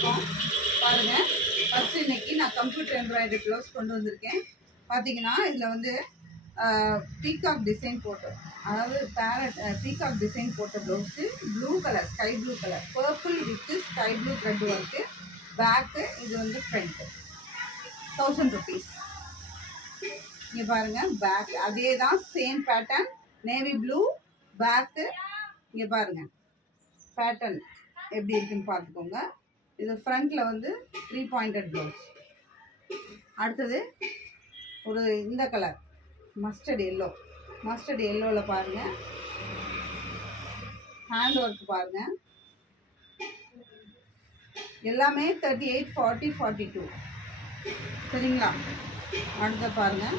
வணக்கம். பாருங்கள், ஃபஸ்ட்டு இன்றைக்கி நான் கம்ப்யூட்டர் எம்ப்ராய்டரி ப்ளவுஸ் கொண்டு வந்திருக்கேன். பார்த்தீங்கன்னா இதில் வந்து பீகாக் டிசைன் போட்டு, அதாவது பேரட் பீகாக் டிசைன் போட்ட blouse, blue colour, sky blue colour, purple with sky blue thread work, back, இது வந்து ஃப்ரண்ட்டு. 1000 rupees. இங்கே பாருங்கள், பேக் அதே தான், same pattern, navy blue bag. இங்கே பாருங்கள் பேட்டர்ன் எப்படி இருக்குன்னு பார்த்துக்கோங்க. இது ஃப்ரண்ட்டில் வந்து 3 pointed ப்ளவுஸ். அடுத்தது ஒரு இந்த கலர் மஸ்டர்ட் எல்லோவில் பாருங்கள், ஹேண்ட் ஒர்க் பாருங்கள், எல்லாமே 38, 40, 42. சரிங்களா? அடுத்த பாருங்கள்,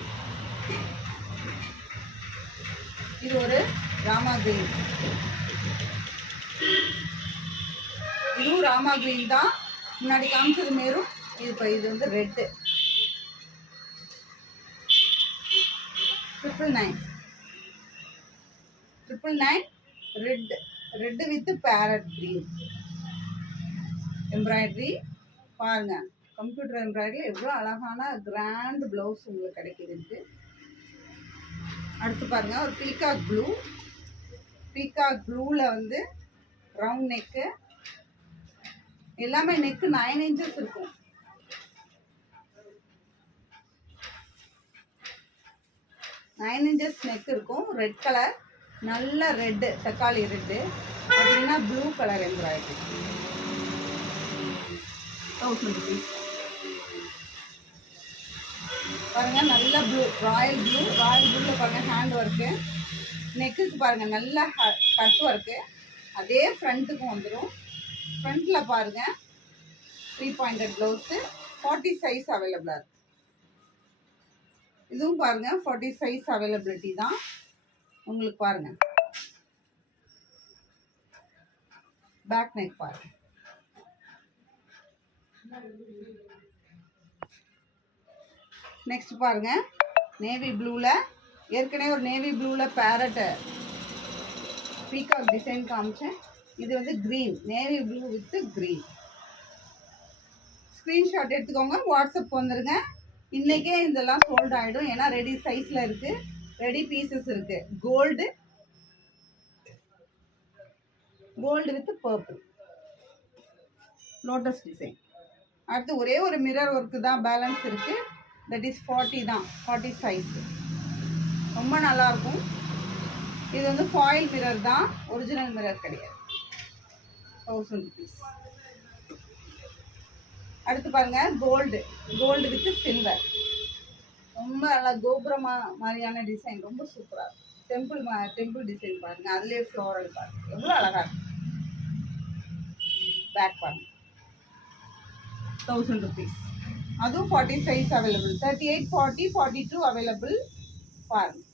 இது ஒரு ராமா கிரீன், இதுவும் ராமா கிரீன் தான். முன்னாடி காமிச்சது மேரும், இது வந்து red. 999 red with farad green embroidery. பாருங்க, கம்ப்யூட்டர் எம்ப்ராய்டரி எவ்வளோ அழகான கிராண்ட் ப்ளவுஸ் உங்களுக்கு கிடைக்குதுன்ட்டு. அடுத்து பாருங்க, ஒரு பீகாக் ப்ளூவில் வந்து ரவுண்ட் நெக்கு, எல்லாமே நெக்கு 9 inches இருக்கும். நெக் இருக்கும். ரெட் கலர், நல்ல ரெட்டு, தக்காளி ரெட்டு. பார்த்தீங்கன்னா ப்ளூ கலர் எம்ப்ராய்டரி. 1000 rupees. பாருங்க, நல்ல ப்ளூ, ராயல் ப்ளூவில் பாருங்க, ஹேண்ட் ஒர்க்கு, நெக்குக்கு பாருங்க நல்ல கட் ஒர்க்கு. அதே ஃப்ரண்ட்டுக்கும் வந்துடும். ஃப்ரண்ட்டில் பாருங்கள் 3 pointed ப்ளவுஸு, 40 சைஸ் அவைலபிளாக இருக்குது. இதுவும் பாருங்கள் 40 சைஸ் அவைலபிலிட்டி தான் உங்களுக்கு. பாருங்கள், பேக் நெக் பாருங்கள். நெக்ஸ்ட் பாருங்கள், நேவி ப்ளூவில், ஏற்கனவே ஒரு நேவி ப்ளூவில் பேரட்டு பீகாக் டிசைன் காமிச்சேன். இது வந்து green, navy blue with green. Screenshot எடுத்துக்கோங்க, வாட்ஸ்அப் வந்துடுங்க. இன்றைக்கே இதெல்லாம் சோல்ட் ஆகிடும், ஏன்னா ரெடி சைஸில் இருக்குது, ரெடி பீசஸ் இருக்குது. Gold with purple lotus design. அடுத்து ஒரே ஒரு மிரர் ஒர்க்கு தான் பேலன்ஸ் இருக்குது. தட் இஸ் 40 தான், 40 சைஸ். ரொம்ப நல்லாயிருக்கும். இது வந்து ஃபாயில் மிரர் தான், ஒரிஜினல் மிரர் கிடையாது. 1000 rupees. அடுத்து பாருங்கள், கோல்டு வித் சில்வர். ரொம்ப நல்லா கோபுரமா மாதிரியான டிசைன், ரொம்ப சூப்பராக இருக்கும். டெம்பிள் டிசைன் பாருங்கள், அதுலேயே ஃப்ளோரல் பாருங்கள், எவ்வளோ அழகாக இருக்கும். பேக் பாருங்கள், 1000 rupees. அதுவும் 40 சைஸ் அவைலபிள், 38, 40, 42 அவைலபிள். பாருங்கள்,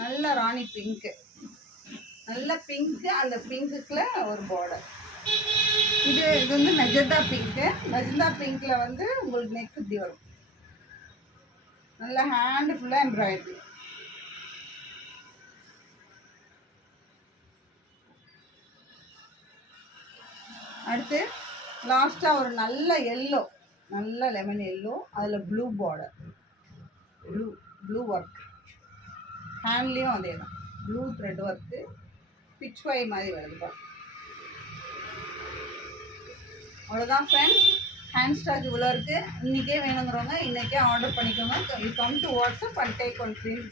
நல்ல ராணி பிங்க்கு, நல்ல பிங்க்கு, அந்த பிங்க்குல ஒரு பார்டர். இது வந்து மெஜந்தா பிங்க்கில் வந்து உங்களுக்கு நெக் இப்படி வரும். நல்ல ஹேண்டு ஃபுல்லாக எம்ப்ராய்டரி. அடுத்து லாஸ்ட்டாக ஒரு நல்ல எல்லோ, நல்ல லெமன் எல்லோ, அதில் ப்ளூ பார்டர், ப்ளூ ஒர்க். ஹேண்ட்லேயும் அதே தான், ப்ளூ த்ரெட் ஒர்க்கு, பிச்வை மாதிரி வருதுப்பா. அவ்வளோதான் ஃப்ரெண்ட்ஸ், ஹேண்ட் ஸ்டாக் இவ்வளோ இருக்குது. இன்றைக்கே வேணுங்கிறவங்க இன்றைக்கே ஆர்டர் பண்ணிக்கோங்க. You come to WhatsApp and take one print.